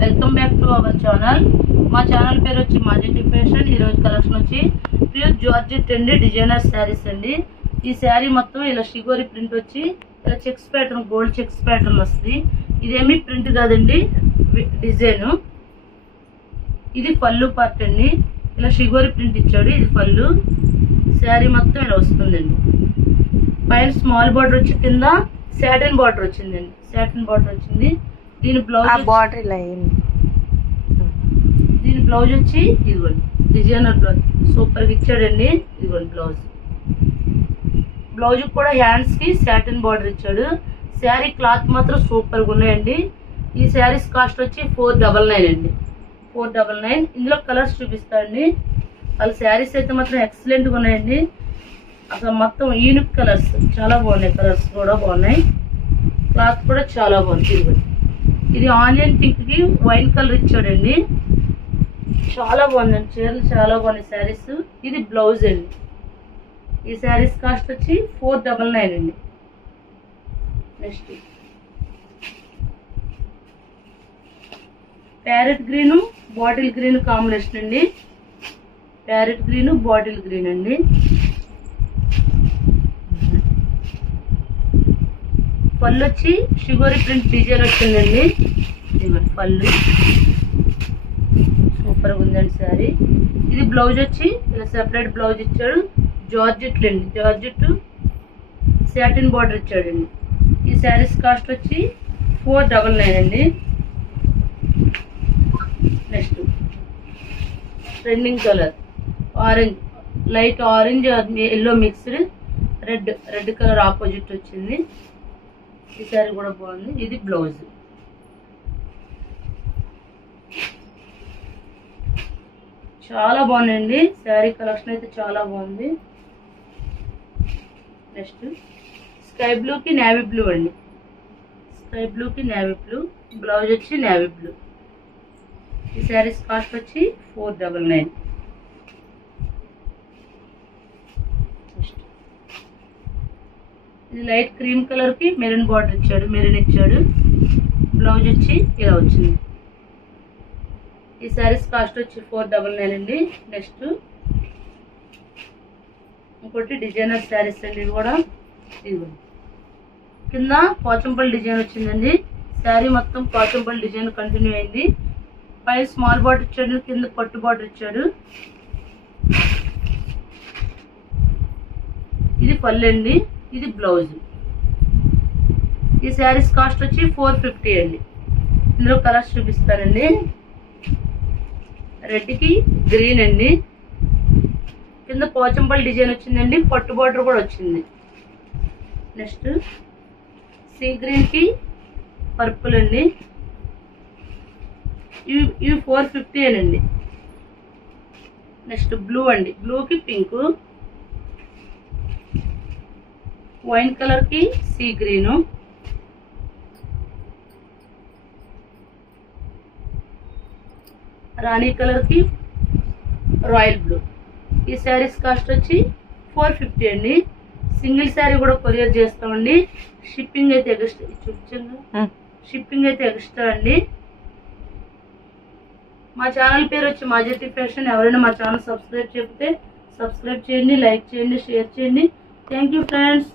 Welcome back to our channel. మా channel పేరు వచ్చి మాజెంటి ఫ్యాషన్ ఈ రోజు కలెక్షన్ వచ్చి ప్యూర్ జార్జెట్ అండి డిజైనర్ శారీస్ అండి. ఈ శారీ మొత్తం ఇలా షిగోరి ప్రింట్ వచ్చి ఇలా checks pattern gold checks pattern వస్తుంది. ఇదేమి ప్రింట్ కాదండి డిజైన్. ఇది పళ్ళు పార్ట్ అండి. ఇలా షిగోరి ప్రింట్ ఇచ్చాడు ఇది పళ్ళు. శారీ మొత్తం ఇలా వస్తుందండి. పైన స్మాల్ బార్డర్ వచ్చి కింద శాటన్ బార్డర్ వచ్చిందండి. శాటన్ బార్డర్ వచ్చింది. దీని ఆ బ్లౌజ్ బార్డర్ ఇలా అయింది దీని బ్లౌజ్ వచ్చి ఇదిగోండి డిజైనర్ బ్లౌజ్. సూపర్గా ఇచ్చాడండి ఇదిగోండి బ్లౌజ్. బ్లౌజ్ కూడా హ్యాండ్స్కి సాటిన్ బార్డర్ ఇచ్చాడు. శారీ క్లాత్ మాత్రం సూపర్గా ఉన్నాయండి. ఈ శారీస్ కాస్ట్ వచ్చి ఫోర్ డబల్ నైన్ అండి. ఫోర్ డబల్ నైన్ ఇందులో కలర్స్ చూపిస్తాండి వాళ్ళ శారీస్ అయితే మాత్రం ఎక్సలెంట్గా ఉన్నాయండి. అసలు మొత్తం యూనిక్ కలర్స్ చాలా బాగున్నాయి. కలర్స్ కూడా బాగున్నాయి. క్లాత్ కూడా చాలా బాగుంది. ఇదిగోండి. ఇది ఆనియన్ పింక్కి వైట్ కలర్ ఇచ్చాడండి. చాలా బాగుందండి. చీరలు చాలా బాగున్నాయి. శారీస్. ఇది బ్లౌజ్ అండి. ఈ శారీస్ కాస్ట్ వచ్చి ఫోర్ డబల్ నైన్ అండి. Next. Parrot green bottle green combination అండి. ప్యారెట్ గ్రీన్ బాటిల్ గ్రీన్ అండి. పళ్ళు వచ్చి షుగర్ ప్రింట్ డిజైన్ వచ్చిందండి. ఇదిగోండి పళ్ళు. సూపర్గా ఉందండి శారీ ఇది బ్లౌజ్ వచ్చి ఇలా సెపరేట్ బ్లౌజ్ ఇచ్చాడు. జార్జెట్లు అండి జార్జెట్ సాటిన్ బార్డర్ ఇచ్చాడండి. ఈ శారీస్ కాస్ట్ వచ్చి ఫోర్ డబల్ నైన్ అండి. Next trending colour orange light orange yellow mixed red red colour opposite వచ్చింది. ఈ సారీ కూడా బాగుంది. ఇది బ్లౌజ్ చాలా బాగుందండి శారీ కలెక్షన్ అయితే చాలా బాగుంది. నెక్స్ట్ స్కై బ్లూకి నేవీ బ్లూ అండి. స్కై బ్లూకి నేవీ బ్లూ బ్లౌజ్ వచ్చి నేవీ బ్లూ ఈ శారీస్ కాస్ట్ వచ్చి ఫోర్ డబల్ నైన్ ఇది లైట్ క్రీమ్ కలర్కి మెరూన్ బార్డర్ ఇచ్చాడు మెరూన్ ఇచ్చాడు. బ్లౌజ్ వచ్చి ఇలా వచ్చింది. ఈ శారీస్ కాస్ట్ వచ్చి ఫోర్ డబల్ నైన్ అండి. నెక్స్ట్ ఇంకోటి డిజైనర్ శారీస్ అండి ఇవి కూడా. ఇదిగో. కింద పోచంపల్లి డిజైన్ వచ్చిందండి. శారీ మొత్తం పోచంపల్లి డిజైన్ కంటిన్యూ అయింది. పై స్మాల్ బార్డర్ ఇచ్చాడు కింద పట్టు బార్డర్ ఇచ్చాడు. ఇది పల్లె అండి. ఇది బ్లౌజ్. ఈ శారీస్ కాస్ట్ వచ్చి ఫోర్ ఫిఫ్టీ అండి. ఇందులో కలర్స్ చూపిస్తానండి. రెడ్కి గ్రీన్ అండి. కింద పోచంపల్లి డిజైన్ వచ్చిందండి. పట్టు బార్డర్ కూడా వచ్చింది. నెక్స్ట్ సీ గ్రీన్కి పర్పుల్ అండి. ఇవి ఇవి ఫోర్ ఫిఫ్టీ అండి నెక్స్ట్ బ్లూ అండి. బ్లూకి పింక్ వైన్ కలర్కి సీ గ్రీన్. రాణి కలర్కి రాయల్ బ్లూ. ఈ శారీస్ కాస్ట్ వచ్చి ఫోర్ ఫిఫ్టీ అండి. సింగిల్ శారీ కూడా కొరియర్ చేస్తామండి. షిప్పింగ్ అయితే ఎక్స్ట్రా చూపించండి. షిప్పింగ్ అయితే ఎక్స్ట్రా అండి. మా ఛానల్ పేరు వచ్చి మాజెట్టి ఫ్యాషన్. ఎవరైనా మా ఛానల్ సబ్స్క్రైబ్ చెప్తే సబ్స్క్రైబ్ చేయండి లైక్ చేయండి షేర్ చేయండి. Thank you friends.